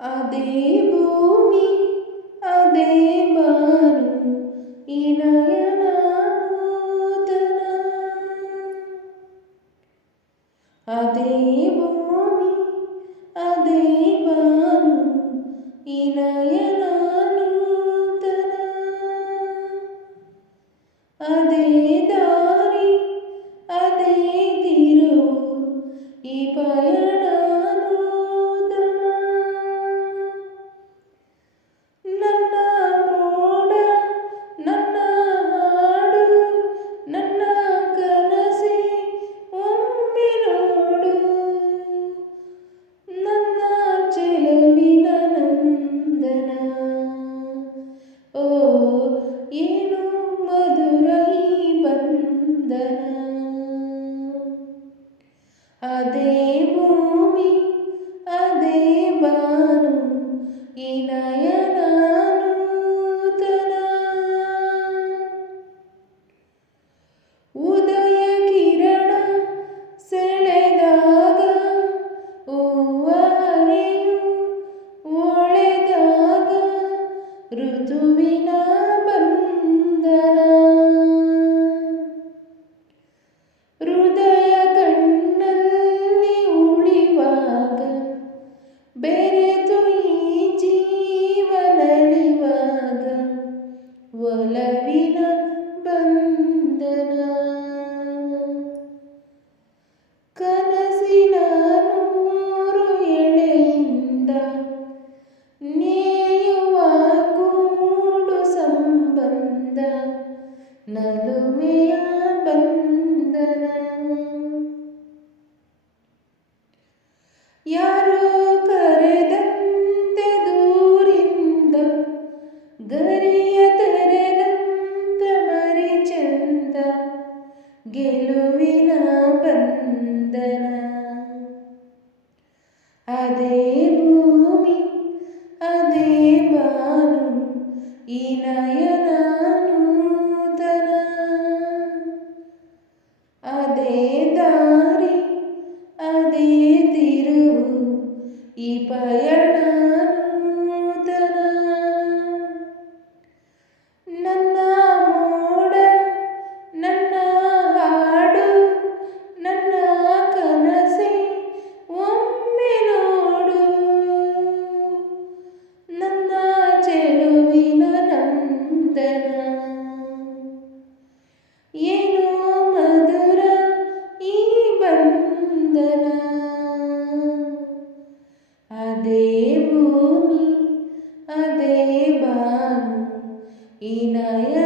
ಅದೇ ಭೂಮಿ ಅದೇ ಬಾನು ಈ ನಯನ ನೂತನ. ಅದೇ ಭೂಮಿ ಅದೇ ಬಾನು ಈ ನಯನ ನೂತನ. ಅದೇ ದಾರಿ ಅದೇ ತಿರುವು ಈ ಪಯಣ ನೂತನ. ನನ್ನ ಮೋಡ ನನ್ನ ಹಾಡು ನನ್ನ ಕನಸೆ ಒಮ್ಮೆ ನೋಡು. ನನ್ನ ಚೆಲುವಿನ ನಂದನ ಓ ಏನು ಮಧುರ ಈ ಬಂಧನ. ಅದೇ ಭೂಮಿ ಅದೇ ಬಾನು ಈ ನಯನ ನೂತನ. ಉದಯ ಕಿರಣ ಸೆಳೆದಾಗ ಹೂವಾರೆಯು ಒಳೆದಾಗ ಋತುವಿನ ಬಂಧನ. ಹೃದಯ ಕಣ್ಣಲ್ಲಿ ಉಳಿವಾಗ ಬೆರೆತು ಈ ಜೀವನಲಿವಾಗ ಒಲವಿನ ಬಂಧನ. ಕನಸಿನ ನೂರು ಎಳೆಯಿಂದ ನೇಯುವ ಗೂಡು ಸಂಬಂಧ ನಲುಮೆಯ ಬಂಧನ. ಯಾರೋ ಕರೆದಂತೆ ದೂರಿಂದ ಗರಿಯ ತೆರೆದಂತ ಮರಿ ಚಂದ ಗೆಲುವಿನ ಬಂಧನ. ಅದೇ ಭೂಮಿ ಅದೇ ಬಾನು ಈ ನಯನ ನೂತನ. ಅದೇ ದಾರಿ ಅದೇ ತಿರುವು ಈ ಪಯಣ ನೂತನ. ನನ್ನ ಮೋಡ ನನ್ನ ಹಾಡು ನನ್ನ ಕನಸೆ ಒಮ್ಮೆ ನೋಡು. ನನ್ನ ಚೆಲುವಿನ ನಂದನ ಏನು ಮಧುರ ಈ ಬಂಧನ. ಅದೇ ಭೂಮಿ ಅದೇ ಬಾನು ಈ ನಯನ